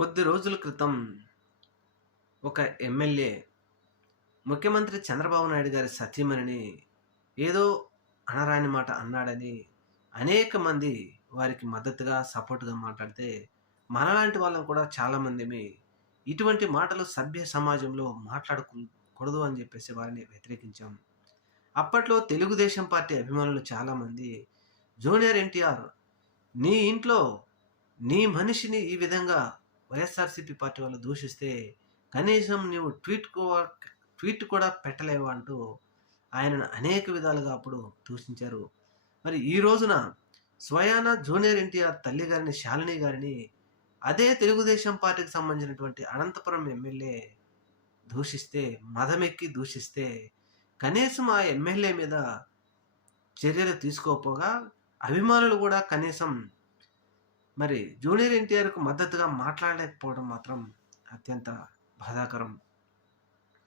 కొద్ది రోజుల క్రితం ఒక ఎమ్మెల్యే ముఖ్యమంత్రి చంద్రబాబు నాయుడు గారి సతీమణిని ఏదో అనరాని మాట అన్నాడని అనేక మంది వారికి మద్దతుగా సపోర్ట్గా మాట్లాడితే మనలాంటి వాళ్ళం కూడా చాలామంది ఇటువంటి మాటలు సభ్య సమాజంలో మాట్లాడకూడదు అని చెప్పేసి వారిని వ్యతిరేకించాం. అప్పట్లో తెలుగుదేశం పార్టీ అభిమానులు చాలామంది జూనియర్ ఎన్టీఆర్ నీ ఇంట్లో నీ మనిషిని ఈ విధంగా వైఎస్ఆర్సీపీ పార్టీ వాళ్ళు దూషిస్తే కనీసం నువ్వు ట్వీట్ ట్వీట్ కూడా పెట్టలేవు అంటూ ఆయనను అనేక విధాలుగా అప్పుడు దూషించారు. మరి ఈ రోజున స్వయాన జూనియర్ ఎన్టీఆర్ తల్లి గారిని శాలిని గారిని అదే తెలుగుదేశం పార్టీకి సంబంధించినటువంటి అనంతపురం ఎమ్మెల్యే దూషిస్తే మదమెక్కి దూషిస్తే కనీసం ఆ ఎమ్మెల్యే మీద చర్యలు తీసుకోకపోగా అభిమానులు కూడా కనీసం మరి జూనియర్ ఎన్టీఆర్కు మద్దతుగా మాట్లాడలేకపోవడం మాత్రం అత్యంత బాధాకరం.